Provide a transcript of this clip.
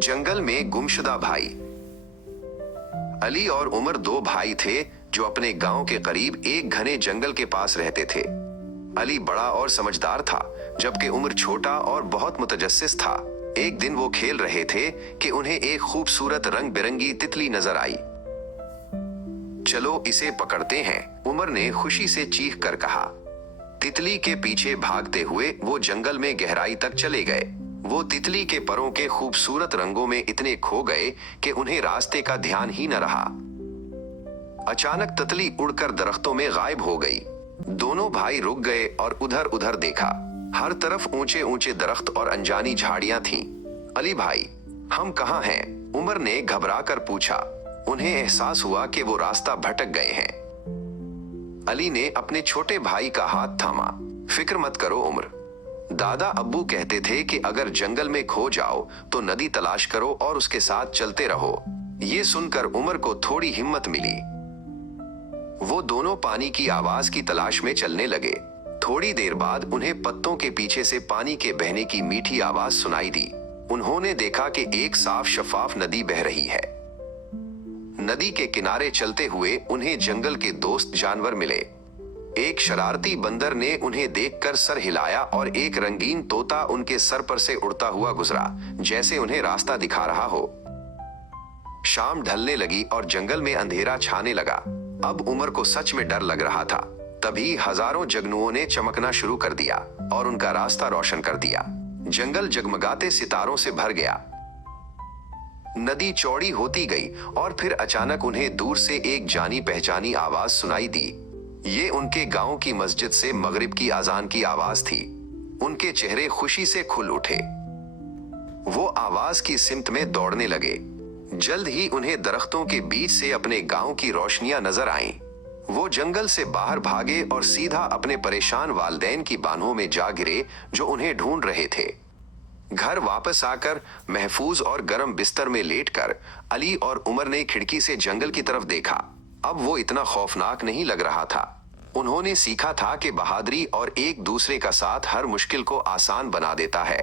जंगल में गुमशुदा भाई। अली और उमर दो भाई थे जो अपने गांव के करीब एक घने जंगल के पास रहते थे। अली बड़ा और समझदार था, जबकि उमर छोटा और बहुत मुतजस्सिस था। एक दिन वो खेल रहे थे कि उन्हें एक खूबसूरत रंग बिरंगी तितली नजर आई। चलो इसे पकड़ते हैं, उमर ने खुशी से चीख कर कहा। तितली के पीछे भागते हुए वो जंगल में गहराई तक चले गए। वो तितली के परों के खूबसूरत रंगों में इतने खो गए कि उन्हें रास्ते का ध्यान ही न रहा। अचानक तितली उड़कर दरख्तों में गायब हो गई। दोनों भाई रुक गए और उधर उधर देखा। हर तरफ ऊंचे ऊंचे दरख्त और अनजानी झाड़ियां थीं। अली भाई, हम कहाँ हैं? उमर ने घबरा कर पूछा। उन्हें एहसास हुआ कि वो रास्ता भटक गए हैं। अली ने अपने छोटे भाई का हाथ थामा। फिक्र मत करो उमर, दादा अब्बू कहते थे कि अगर जंगल में खो जाओ तो नदी तलाश करो और उसके साथ चलते रहो। ये सुनकर उमर को थोड़ी हिम्मत मिली। वो दोनों पानी की आवाज की तलाश में चलने लगे। थोड़ी देर बाद उन्हें पत्तों के पीछे से पानी के बहने की मीठी आवाज सुनाई दी। उन्होंने देखा कि एक साफ शफाफ नदी बह रही है। नदी के किनारे चलते हुए उन्हें जंगल के दोस्त जानवर मिले। एक शरारती बंदर ने उन्हें देखकर सर हिलाया और एक रंगीन तोता उनके सर पर से उड़ता हुआ गुजरा, जैसे उन्हें रास्ता दिखा रहा हो। शाम ढलने लगी और जंगल में अंधेरा छाने लगा। अब उमर को सच में डर लग रहा था। तभी हजारों जगनुओं ने चमकना शुरू कर दिया और उनका रास्ता रोशन कर दिया। जंगल जगमगाते सितारों से भर गया। नदी चौड़ी होती गई और फिर अचानक उन्हें दूर से एक जानी पहचानी आवाज सुनाई दी। ये उनके गांव की मस्जिद से मगरिब की अजान की आवाज थी। उनके चेहरे खुशी से खुल उठे। वो आवाज की सिमत में दौड़ने लगे। जल्द ही उन्हें दरख्तों के बीच से अपने गांव की रोशनियां नजर आईं। वो जंगल से बाहर भागे और सीधा अपने परेशान वालिदैन की बाहों में जा गिरे जो उन्हें ढूंढ रहे थे। घर वापस आकर महफूज और गर्म बिस्तर में लेटकर अली और उमर ने खिड़की से जंगल की तरफ देखा। अब वो इतना खौफनाक नहीं लग रहा था। उन्होंने सीखा था कि बहादुरी और एक दूसरे का साथ हर मुश्किल को आसान बना देता है।